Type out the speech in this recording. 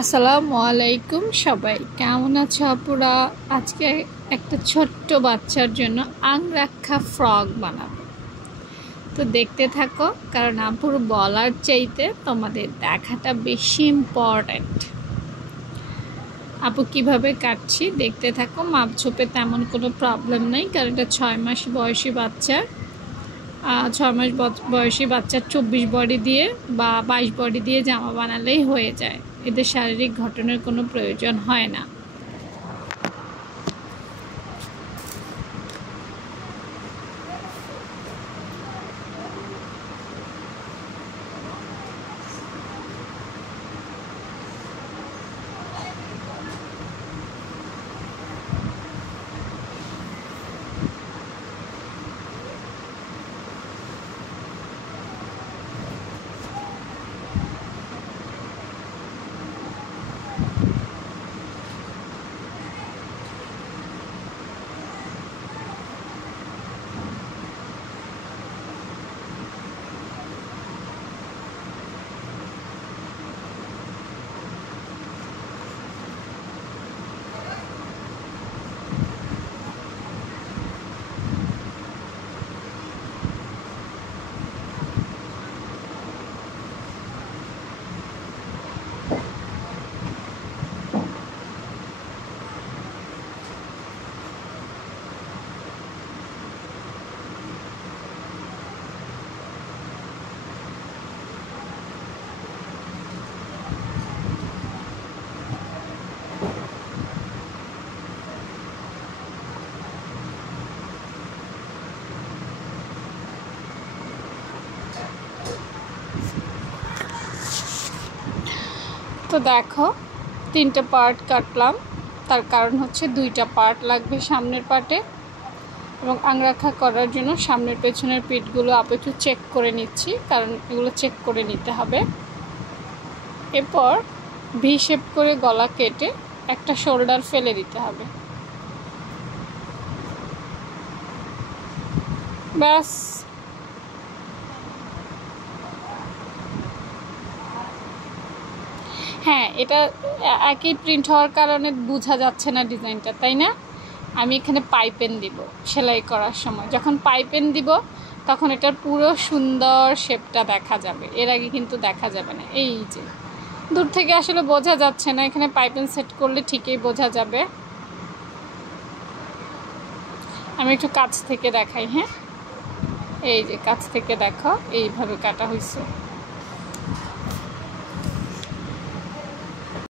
আসসালামু আলাইকুম সবাই কেমন আছো আপুরা। আজকে একটা ছোট্ট বাচ্চার জন্য আংরাক্ষা ফ্রক বানাবো। তো দেখতে থাকো, কারণ আপুর বলার চাইতে তোমাদের দেখাটা বেশি ইম্পর্ট্যান্ট। আপু কিভাবে কাটছি দেখতে থাকো। মাপঝোপে তেমন কোনো প্রবলেম নেই, কারণ এটা 6 মাস বয়সী বাচ্চা। 6 মাস বয়সী বাচ্চার 24 বডি দিয়ে বা 22 বডি দিয়ে জামা বানালেই হয়ে যায়। এদের শারীরিক গঠনের কোনো প্রয়োজন হয় না। তো দেখো, 3টে পার্ট কাটলাম। তার কারণ হচ্ছে 2টা পার্ট লাগবে সামনের পার্টে, এবং আংরাক্ষা করার জন্য সামনের পেছনের পিঠগুলো একটু চেক করে নিচ্ছি, কারণ এগুলো চেক করে নিতে হবে। এরপর ভি শেপ করে গলা কেটে একটা শোল্ডার ফেলে দিতে হবে। ব্যাস। হ্যাঁ, এটা একই প্রিন্ট হওয়ার কারণে বোঝা যাচ্ছে না ডিজাইনটা, তাই না? আমি এখানে পাইপেন দিব সেলাই করার সময়। যখন পাইপেন দিব তখন এটার পুরো সুন্দর শেপটা দেখা যাবে, এর আগে কিন্তু দেখা যাবে না। এই যে দূর থেকে আসলে বোঝা যাচ্ছে না, এখানে পাইপেন সেট করলে ঠিকই বোঝা যাবে। আমি একটু কাছ থেকে দেখাই। হ্যাঁ, এই যে কাছ থেকে দেখো, এইভাবে কাটা হয়েছে।